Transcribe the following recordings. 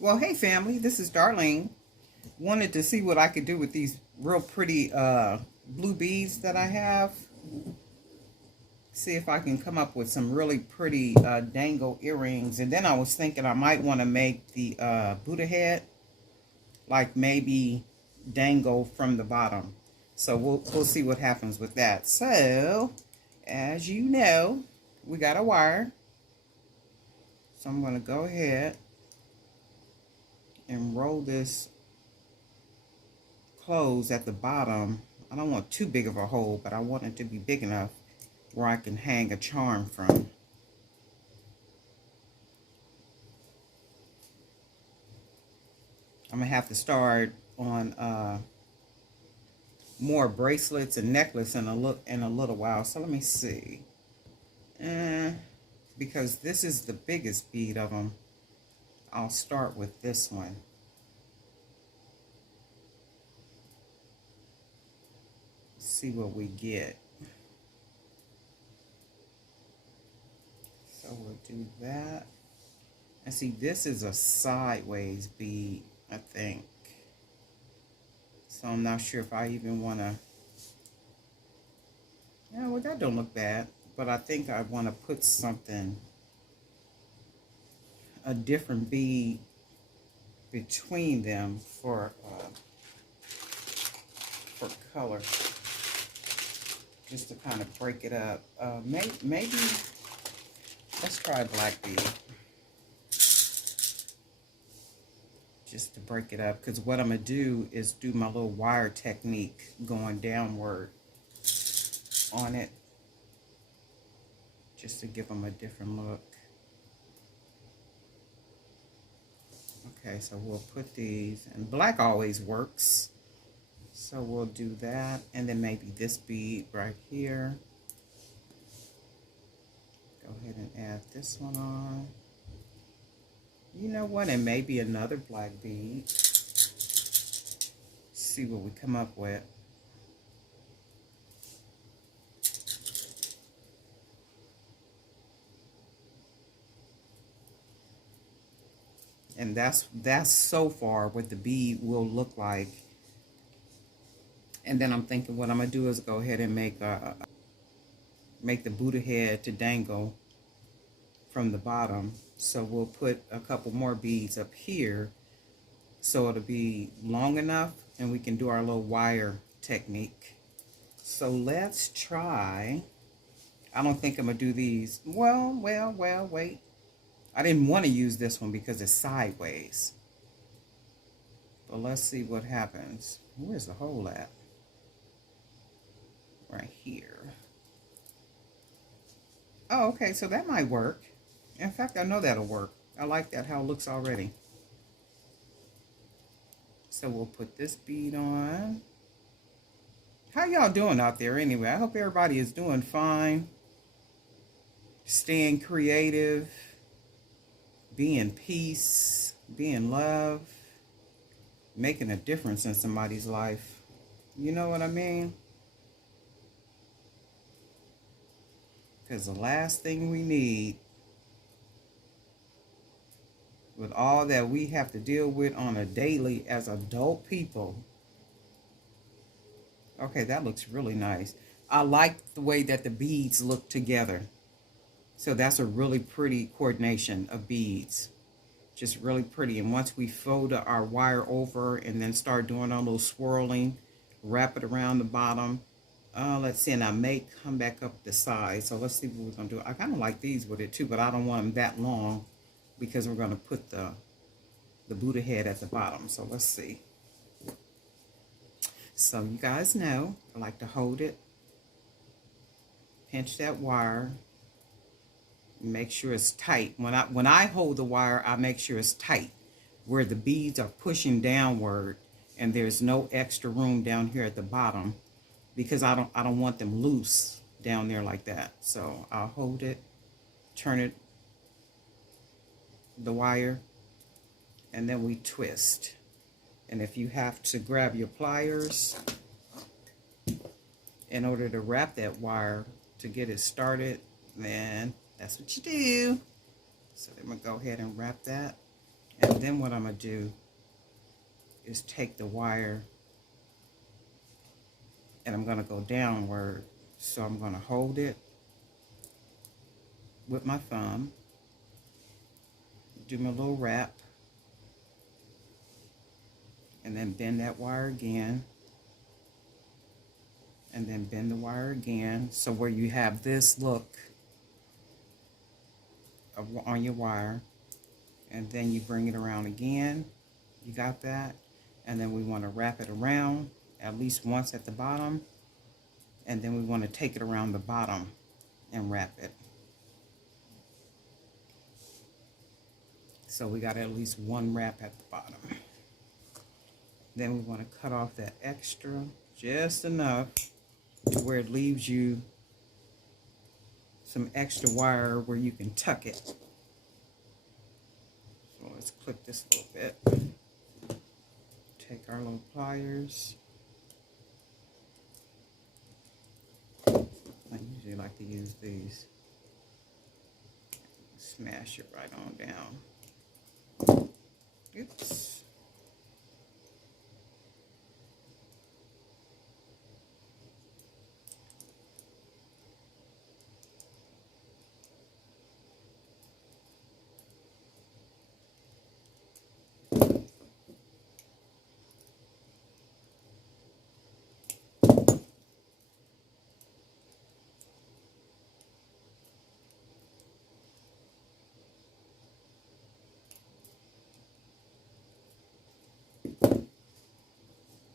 Well, hey family, this is Darlene. Wanted to see what I could do with these real pretty blue beads that I have. See if I can come up with some really pretty dangle earrings. And then I was thinking I might want to make the Buddha head, like maybe dangle from the bottom. So we'll see what happens with that. So, as you know, we got a wire. So I'm going to go ahead and roll this close at the bottom. I don't want too big of a hole, but I want it to be big enough where I can hang a charm from. I'm gonna have to start on more bracelets and necklace in a little while. So let me see. Because this is the biggest bead of them, I'll start with this one. See what we get. So we'll do that. And see, this is a sideways bead, I think. So I'm not sure if I even want to. Yeah, well, that don't look bad. But I think I want to put something, a different bead between them for color, just to kind of break it up. Maybe let's try black bead, just to break it up. Because what I'm gonna do is do my little wire technique going downward on it, just to give them a different look. Okay, so we'll put these, and black always works. So we'll do that, and then maybe this bead right here. Go ahead and add this one on. You know what, and maybe another black bead. See what we come up with. And that's so far what the bead will look like. And then I'm thinking what I'm gonna do is go ahead and make the Buddha head to dangle from the bottom. So we'll put a couple more beads up here, so it'll be long enough, and we can do our little wire technique. So let's try. I don't think I'm gonna do these. Well, wait. I didn't want to use this one because it's sideways. But let's see what happens. Where's the hole at? Right here. Oh, okay, so that might work. In fact, I know that'll work. I like that, how it looks already. So we'll put this bead on. How y'all doing out there anyway? I hope everybody is doing fine. Staying creative. Being peace. Being love. Making a difference in somebody's life. You know what I mean? Because the last thing we need, with all that we have to deal with on a daily as adult people. Okay, that looks really nice. I like the way that the beads look together. So that's a really pretty coordination of beads. Just really pretty. And once we fold our wire over and then start doing our little swirling, wrap it around the bottom. Let's see, and I may come back up the side. So let's see what we're going to do. I kind of like these with it too, but I don't want them that long because we're going to put the Buddha head at the bottom. So let's see. So you guys know, I like to hold it, pinch that wire, make sure it's tight. When I hold the wire, I make sure it's tight, where the beads are pushing downward and there's no extra room down here at the bottom, because I don't want them loose down there like that. So I'll hold it, turn it, the wire, and then we twist. And if you have to grab your pliers in order to wrap that wire to get it started, then that's what you do. So then we'll go ahead and wrap that And then what I'm going to do is take the wire and I'm going to go downward. So I'm going to hold it with my thumb, do my little wrap, and then bend that wire again, and then bend the wire again. So where you have this look on your wire, and then you bring it around again. You got that? And then we want to wrap it around at least once at the bottom, and then we want to take it around the bottom and wrap it. So we got at least one wrap at the bottom. Then we want to cut off that extra, just enough to where it leaves you some extra wire where you can tuck it. So let's clip this a little bit. Take our little pliers. I usually like to use these. Smash it right on down. Oops.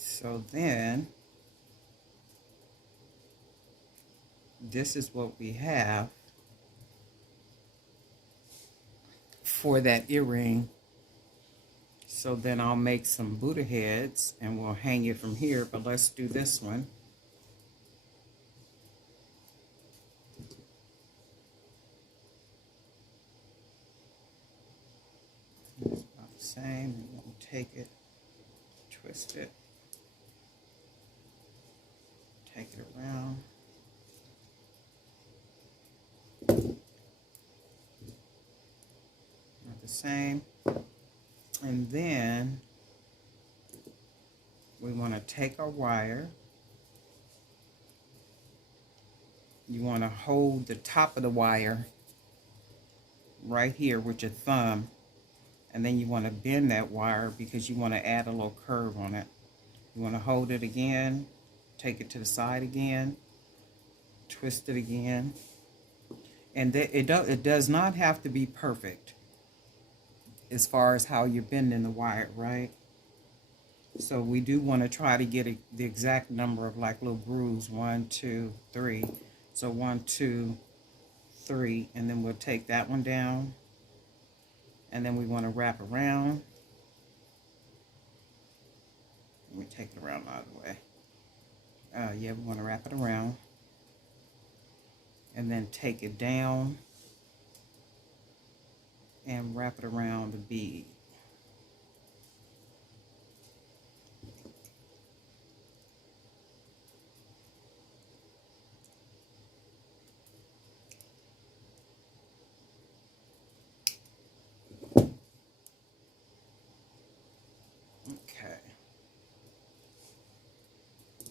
So then, this is what we have for that earring. So then I'll make some Buddha heads and we'll hang it from here, but let's do this one. It's about the same. We'll take it, twist it, take it around. Not the same. And then we want to take our wire. You want to hold the top of the wire right here with your thumb. And then you want to bend that wire because you want to add a little curve on it. You want to hold it again, take it to the side again, twist it again. And it does not have to be perfect as far as how you're bending the wire, right? So we do want to try to get the exact number of like little grooves, 1, 2, 3. So 1, 2, 3, and then we'll take that one down. And then we want to wrap around. Let me take it around out of the way. Yeah, we want to wrap it around. And then take it down and wrap it around the bead. Okay.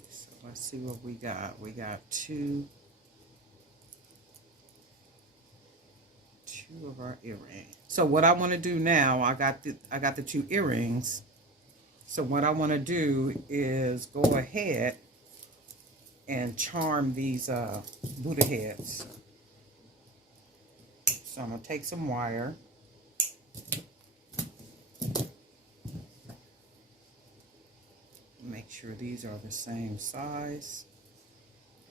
So let's see what we got. We got two of our earrings. So what I want to do now, I got the 2 earrings. So what I want to do is go ahead and charm these Buddha heads. So I'm going to take some wire. Make sure these are the same size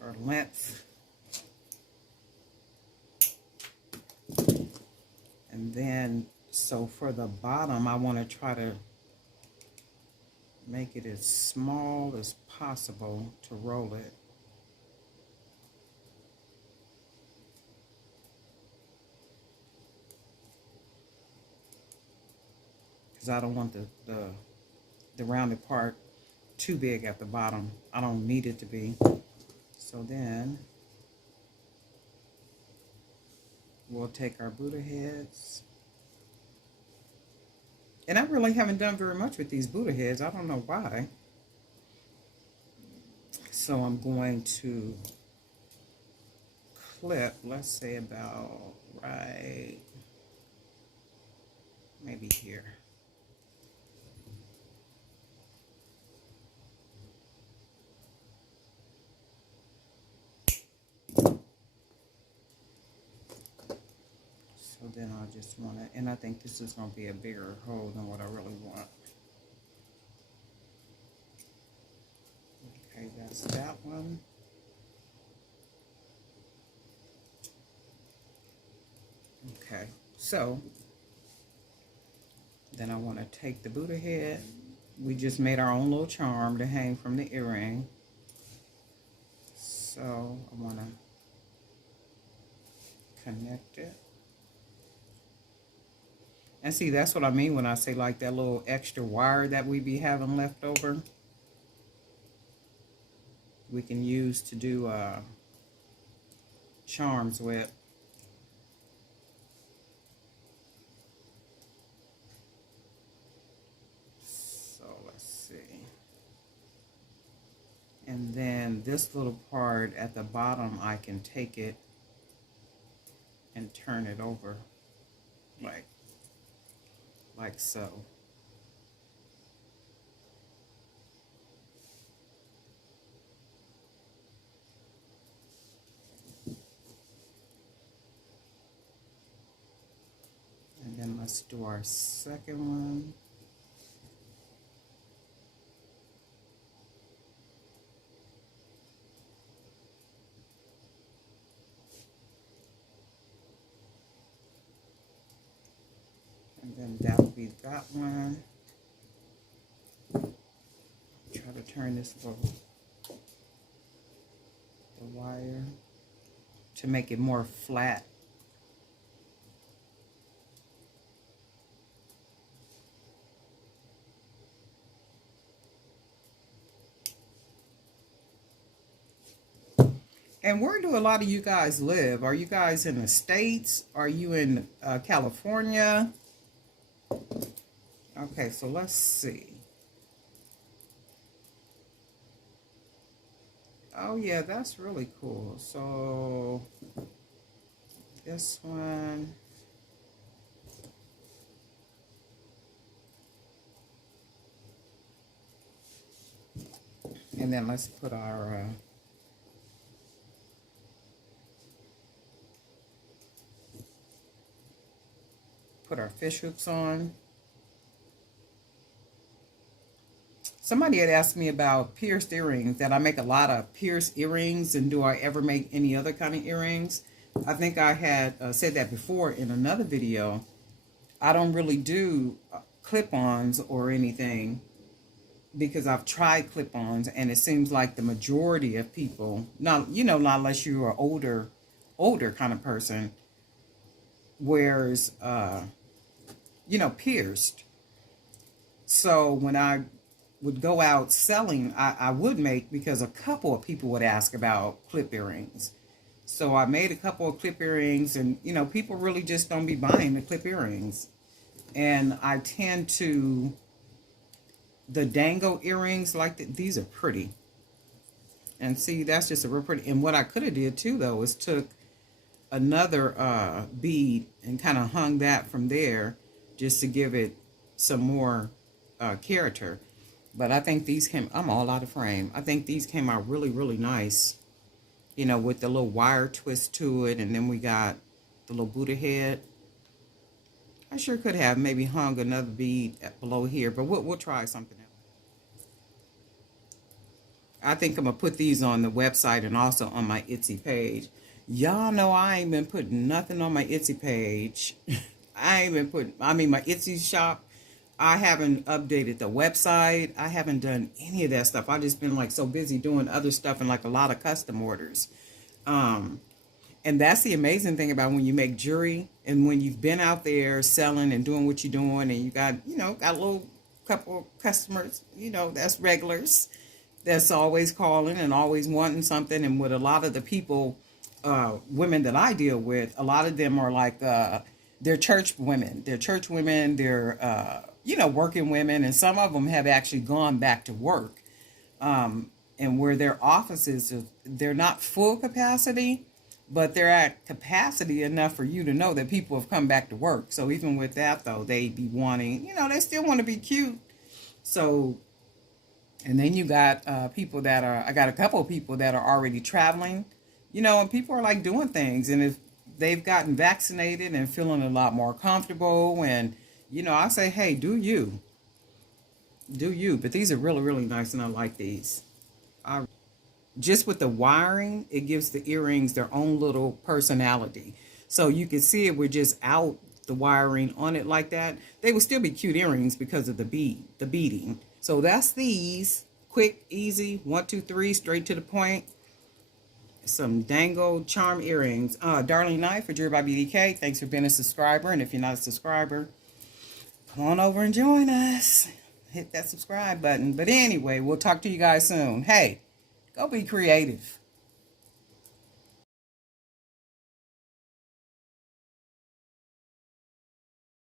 or length. And then, so for the bottom, I want to try to make it as small as possible to roll it. Because I don't want the rounded part too big at the bottom. I don't need it to be. So then we'll take our Buddha heads And I really haven't done very much with these Buddha heads. I don't know why. So I'm going to clip, let's say about right, maybe here. So then I just want to, and I think this is going to be a bigger hole than what I really want. Okay, that's that one. Okay, so then I want to take the Buddha head. We just made our own little charm to hang from the earring. So I want to connect it. And see, that's what I mean when I say like that little extra wire that we be having left over. We can use to do charms with. So let's see. And then this little part at the bottom, I can take it and turn it over like so. And then let's do our second one. And then that will be that one. Try to turn this little the wire to make it more flat. And where do a lot of you guys live? Are you guys in the States? Are you in California? Okay, so let's see. Oh yeah, that's really cool. So this one. And then let's put our fish hooks on. Somebody had asked me about pierced earrings, that I make a lot of pierced earrings, and do I ever make any other kind of earrings? I think I had said that before in another video. I don't really do clip-ons or anything, because I've tried clip-ons, and it seems like the majority of people, not unless you're an older kind of person, wears pierced. So when I would go out selling, I would make, because a couple of people would ask about clip earrings. So I made a couple of clip earrings, and people really just don't be buying the clip earrings. And I tend to, the dangle earrings, these are pretty. And see, that's just a real pretty. And what I could have did too, though, is took another bead and kind of hung that from there, just to give it some more character. But I think these came, I'm all out of frame. I think these came out really, really nice, with the little wire twist to it. And then we got the little Buddha head. I sure could have maybe hung another bead below here, but we'll try something else. I think I'm going to put these on the website and also on my Etsy page. Y'all know I ain't been putting nothing on my Etsy page. my Etsy shop. I haven't updated the website. I haven't done any of that stuff. I've just been so busy doing other stuff and a lot of custom orders. And that's the amazing thing about when you make jewelry, and when you've been out there selling and doing what you're doing, and you got a little couple customers, that's regulars, that's always calling and always wanting something. And with a lot of the people, women that I deal with, a lot of them are they're church women. They're church women. They're you know, working women, and some of them have actually gone back to work. And where their offices, they're not full capacity, but they're at capacity enough for you to know that people have come back to work. So even with that, though, they be wanting, you know, they still want to be cute. So, and then you got people that are, I got a couple of people that are already traveling, you know, and people are like doing things. And if they've gotten vaccinated and feeling a lot more comfortable, and, you know, I say, hey, do you. Do you. But these are really, really nice, and I like these. Just with the wiring, it gives the earrings their own little personality. So you can see it, we're just out the wiring on it like that. They would still be cute earrings because of the beading. So that's these. Quick, easy, 1, 2, 3, straight to the point. Some Dangle charm earrings. Darlene Knight for Jewelry by BDK. Thanks for being a subscriber. And if you're not a subscriber, come on over and join us. Hit that subscribe button. But anyway, we'll talk to you guys soon. Hey, go be creative.